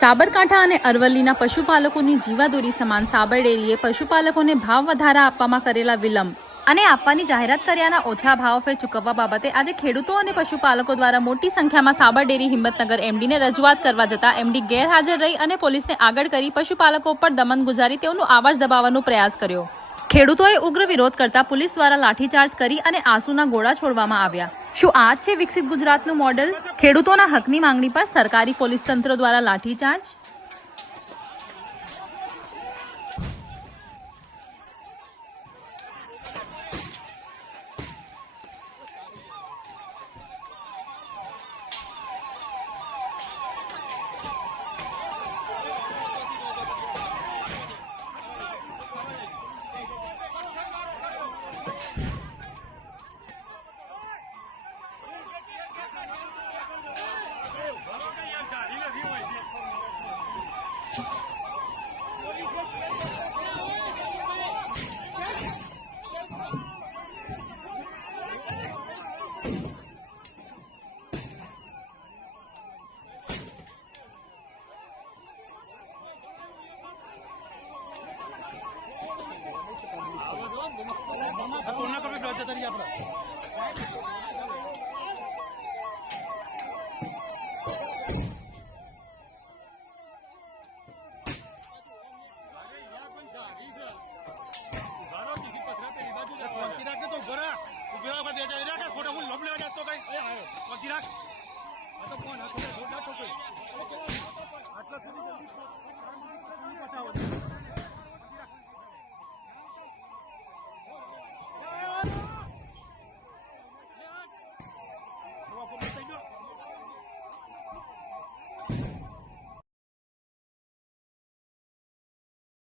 સાબરકાંઠા અને અરવલ્લીના પશુપાલકોની જીવાદોરી સમાન સાબર ડેરીએ પશુપાલકોને ભાવ વધારા આપવામાં કરેલા વિલંબ અને આપવાની જાહેરાત કર્યાના ઓછા ભાવ ફેર ચૂકવવા બાબતે આજે ખેડૂતો અને પશુપાલકો દ્વારા મોટી સંખ્યામાં સાબર ડેરી હિંમતનગર એમડીને રજૂઆત કરવા જતા એમડી ગેરહાજર રહી અને પોલીસને આગળ કરી પશુપાલકો પર દમન ગુજારી તેઓનો અવાજ દબાવવાનો પ્રયાસ કર્યો। ખેડૂતોએ ઉગ્ર વિરોધ કરતા પોલીસ દ્વારા લાઠીચાર્જ કરી અને આંસુના ગોળા છોડવામાં આવ્યા। શું આ છે વિકસિત ગુજરાતનું મોડેલ? ખેડૂતોના હકની માંગણી પર સરકારી પોલીસ તંત્ર દ્વારા લાઠીચાર્જ।